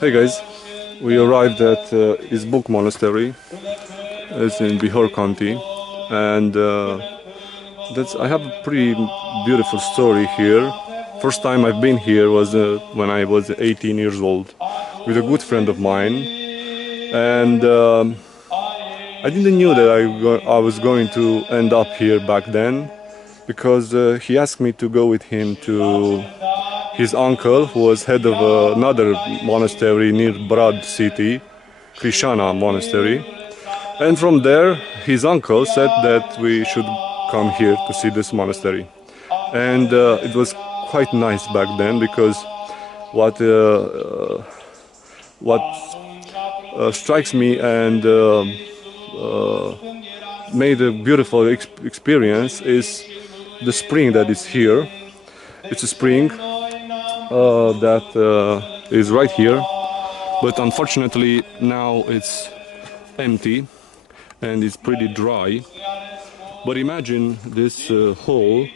Hey guys, we arrived at Izbuc monastery. It's in Bihor County, and I have a pretty beautiful story here. First time I've been here was when I was 18 years old with a good friend of mine, and I didn't knew that I was going to end up here back then because he asked me to go with him to his uncle, who was head of another monastery near Brad city, Krishna monastery. And from there, his uncle said that we should come here to see this monastery. And it was quite nice back then because what uh, what strikes me and made a beautiful experience is the spring that is here. It's a spring that is right here, but unfortunately now it's empty and it's pretty dry. But imagine this hole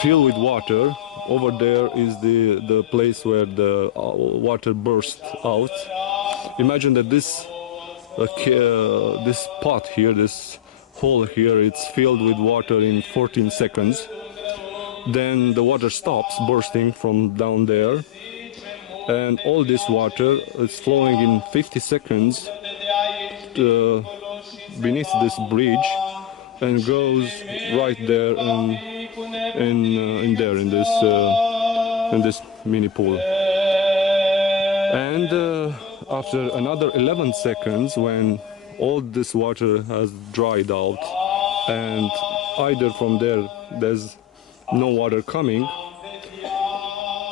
filled with water. Over there is the place where the water burst out. Imagine that this pot here, this hole here, it's filled with water in 14 seconds. Then the water stops bursting from down there, and all this water is flowing in 50 seconds beneath this bridge and goes right there and in there in this mini pool. And after another 11 seconds, when all this water has dried out and either from there's no water coming,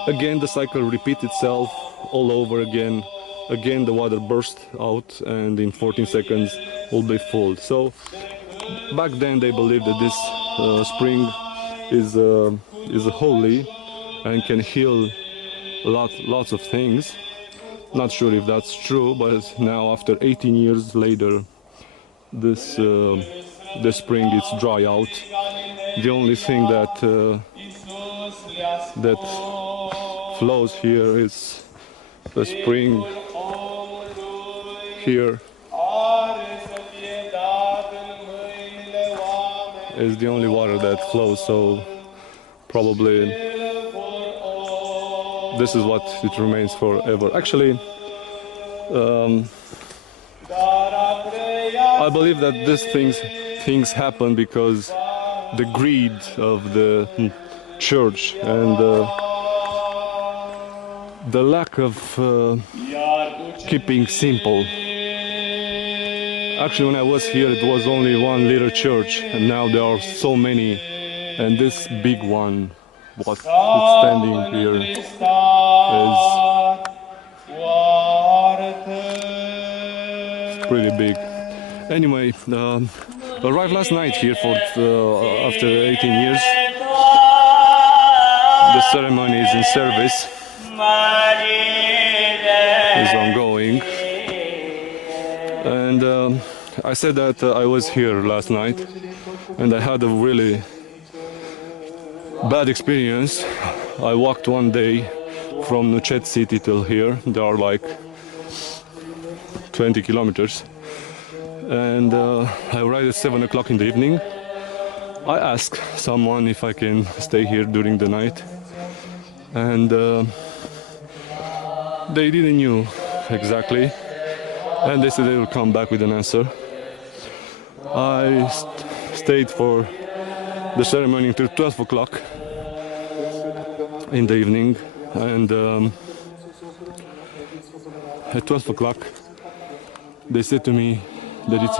again the cycle repeats itself all over again. Again the water bursts out and in 14 seconds will be full. So back then they believed that this spring is holy and can heal lots of things. Not sure if that's true, but now after 18 years later, this spring is dry out. The only thing that flows here is the spring here is the only water that flows, so probably this is what it remains forever. Actually, I believe that these things happen because the greed of the church and the lack of keeping simple. Actually, when I was here, it was only one little church, and now there are so many, and this big one was standing here is pretty big. Anyway, arrived last night here for after 18 years. The ceremony is in service, is ongoing, and I said that I was here last night and I had a really bad experience. I walked one day from Nuchet city till here. There are like 20 kilometers, and I arrived at 7 o'clock in the evening. I asked someone if I can stay here during the night, and they didn't know exactly, and they said they will come back with an answer. I stayed for the ceremony until 12 o'clock in the evening, and at 12 o'clock they said to me that it's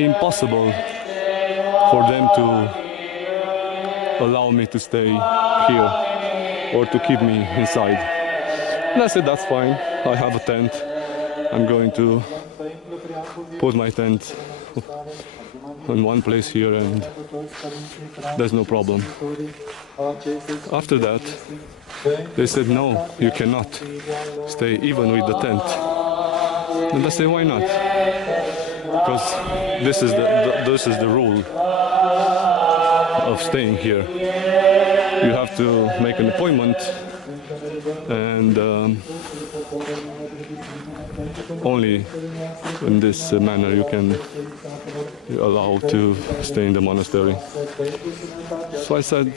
impossible for them to allow me to stay here or to keep me inside. And I said that's fine, I have a tent, I'm going to put my tent in one place here and there's no problem. After that they said no, you cannot stay even with the tent. And I said why not? Because this is the rule of staying here. You have to make an appointment and only in this manner you're allowed to stay in the monastery. So I said,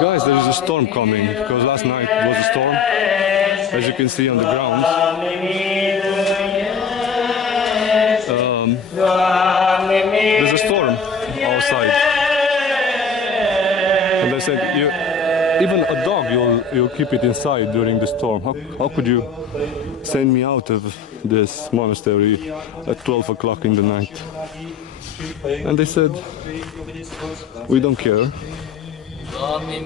guys, there is a storm coming, because last night was a storm, as you can see on the ground. There's a storm outside, and I said, even a dog, you'll keep it inside during the storm. How could you send me out of this monastery at 12 o'clock in the night? And they said, we don't care.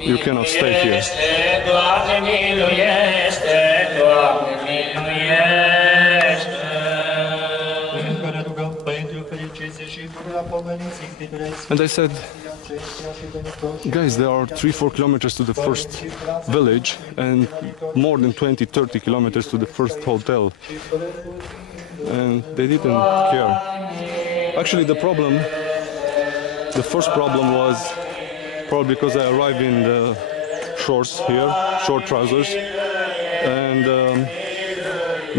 You cannot stay here. And I said, guys, there are 3-4 kilometers to the first village and more than 20-30 kilometers to the first hotel. And they didn't care. Actually, the first problem was probably because I arrived in the shorts here, short trousers, and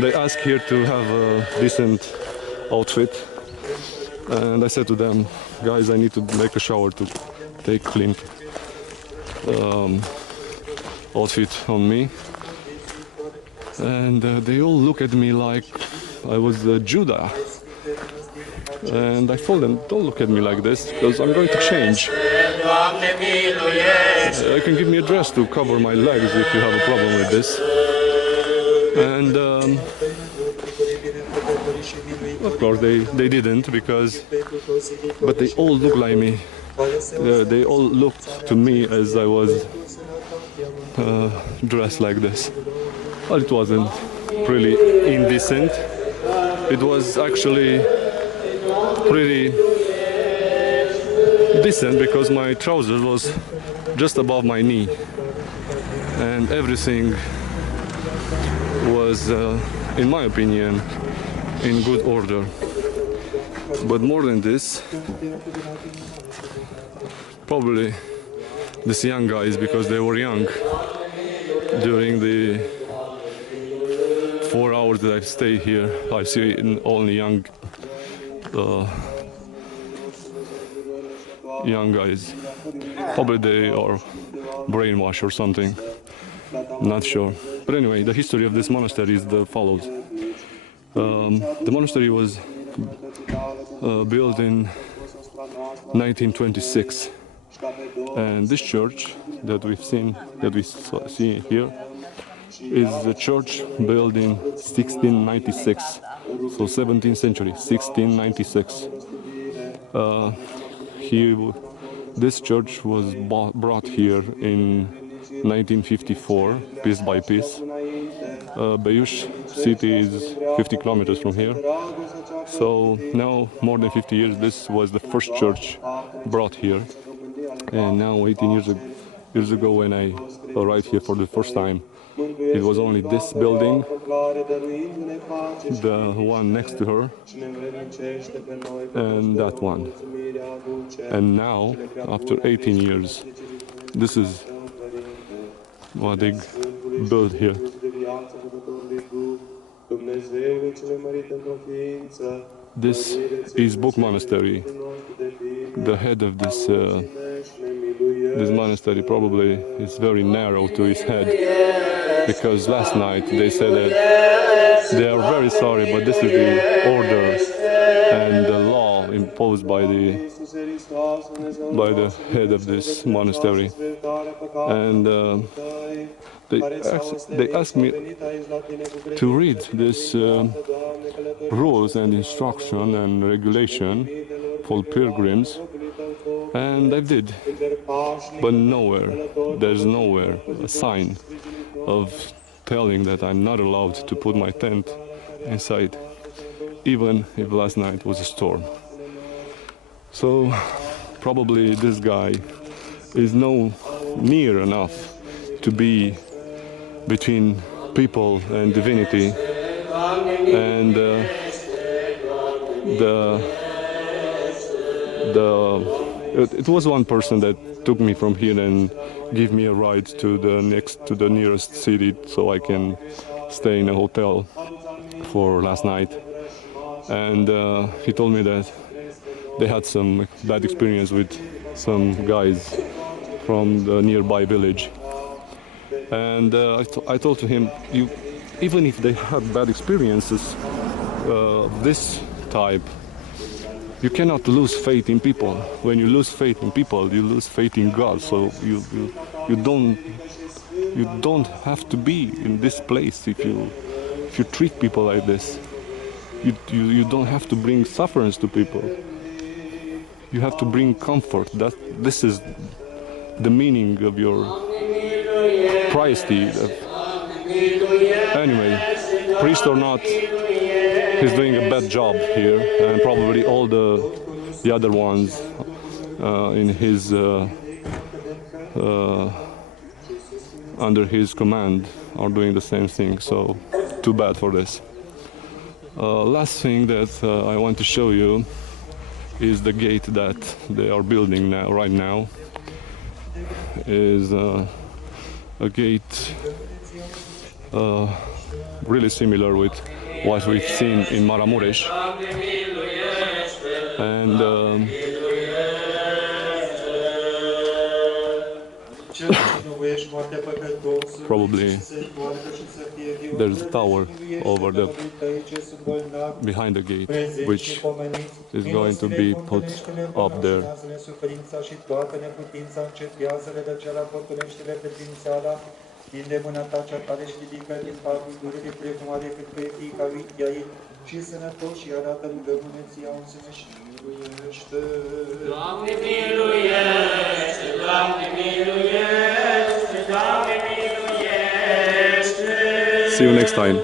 they asked here to have a decent outfit. And I said to them, guys, I need to make a shower to take clean outfit on me. And they all look at me like I was Judah. And I told them, don't look at me like this, because I'm going to change. You can give me a dress to cover my legs if you have a problem with this. And of course they didn't, but they all look like me. They all looked to me as I was dressed like this. Well, it wasn't really indecent. It was actually pretty decent, because my trousers was just above my knee, and everything was, in my opinion, in good order. But more than this, probably these young guys, because they were young during the 4 hours that I've stayed here, I see only young guys. Probably they are brainwashed or something, not sure. But anyway, the history of this monastery is the follows. The monastery was built in 1926, and this church that we see here is a church built in 1696, so 17th century, 1696. This church was brought here in 1954, piece by piece. Bayush city is 50 kilometers from here. So now, more than 50 years, this was the first church brought here. And now, 18 years ago, when I arrived here for the first time, it was only this building, the one next to her, and that one. And now, after 18 years, this is what they built here. This Izbuc monastery, the head of this monastery probably is very narrow to his head, because last night they said that they are very sorry, but this is the order and the law imposed by the head of this monastery. And they asked me to read this rules and instruction and regulation for pilgrims, and I did, but there's nowhere a sign of telling that I'm not allowed to put my tent inside, even if last night was a storm. So probably this guy is no near enough to be between people and divinity, and it was one person that took me from here and give me a ride to the nearest city so I can stay in a hotel for last night. And he told me that they had some bad experience with some guys from the nearby village. And I told to him, even if they had bad experiences of this type, you cannot lose faith in people. When you lose faith in people, you lose faith in God. So you don't have to be in this place if you treat people like this. You don't have to bring sufferance to people. You have to bring comfort. This is the meaning of your piety. Anyway, priest or not, he's doing a bad job here, and probably all the other ones in his under his command are doing the same thing. So too bad for this. Last thing that I want to show you is the gate that they are building right now. Is a gate really similar with what we've seen in Maramureș, and probably there's a tower over the behind the gate, which is going to be put up there. Tinde mâna ta cea tare și ridică din patul durerii precumare cât pe fiica lui ei și sănătos și arată lângă mâneția unsene și miluiește. Doamne miluiește, Doamne miluiește, Doamne miluiește. See you next time.